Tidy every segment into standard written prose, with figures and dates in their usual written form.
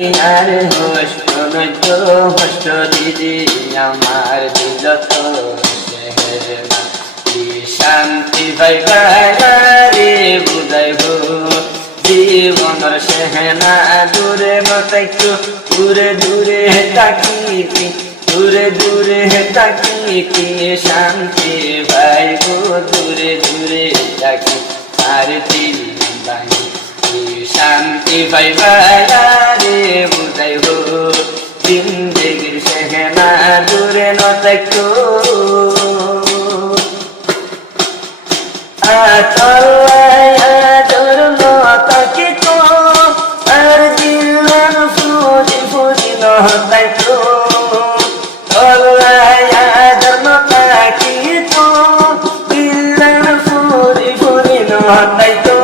আর host নৈত host দিদি আমার দিল তো সেহেনা কি শান্তি পাইবারে বুঝাইব জীবনের সেহেনা দূরে মতাইতো দূরে দূরে তাকিতি দূরে দূরে তাকিতি শান্তি পাইব দূরে দূরে তাকি আর দিল বাহি শান্তি পাইবারে বুঝাইব জিন্দেগির সেহেনা দূরে নতাইতো আতলায় আদর নতাকিতো আর দিলান ফুজি ফুজি নতাইতো আতলায় আদর নতাকিতো দিলান ফুজি ফুজি নতাইতো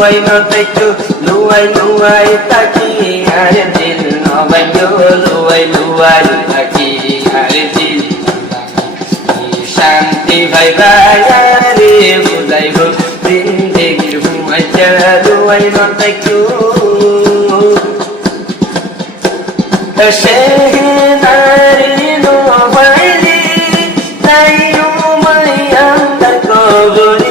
luai no taitu luai luai taki are dil no bayo luai luai taki are dil shanti bhai bayare budai ho zindagi humaja luai no taitu shehnari no baili tayu mai anda kobori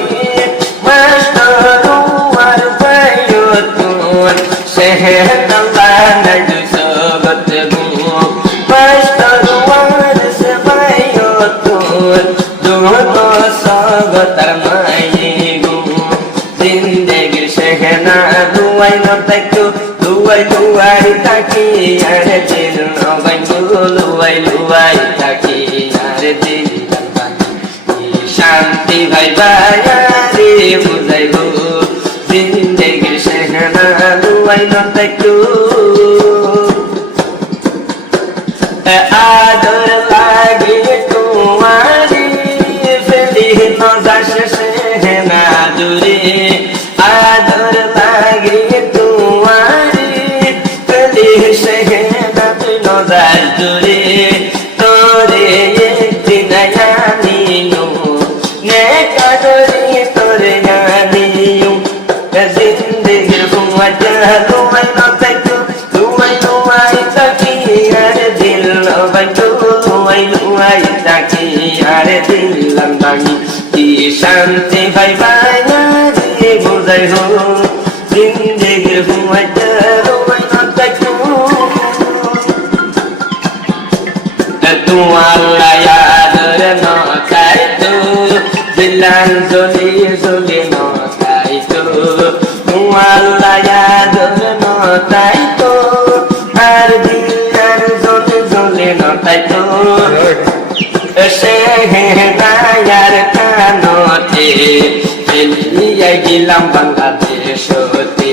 luai no taitu luai luai taki are dil no bayo luai luai taki are dil shanti bhai bayare budaibo zindagir shehna luai no taitu ador lage tumhari feli no dash shehna dure ador lage dure tore dinayaniyo ne kadori tore ganiyo zindagir fumaja luai no taitu luai luai taki are dil bayo luai luai taki are dil lambani ki shanti bhai bayare budai ho zindagir fumaja luai no taitu Allah ya ador no taitu bilan zoli zoli no taitu Allah ya ador no taitu har bilan zoli zoli no taitu shehna yar kanote liya gilam Bangladesh hote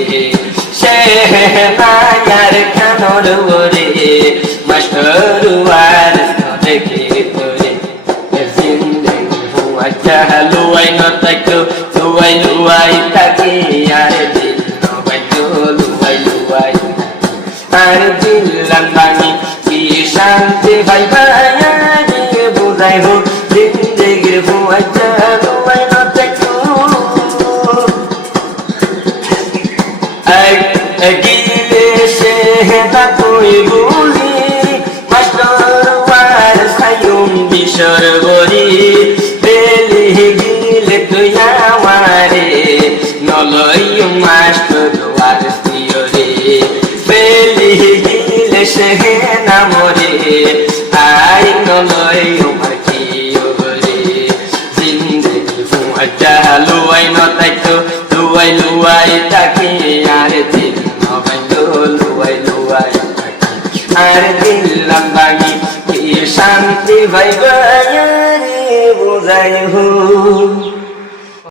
shehna yar kanore master war luai no taitu luai luai taki are dil no bayo luai luai are dil lambani ki shanti bhai bayare budai ho zindagir fuaja luai no taitu gile shehna koi buli master war sayum bishor gori shehna more ai no loi umar ki ore zindagi fuaja luai no taitu luai luai taki are dil no bayo luai luai taki are dil lambani ki shanti bhai bayare budai ho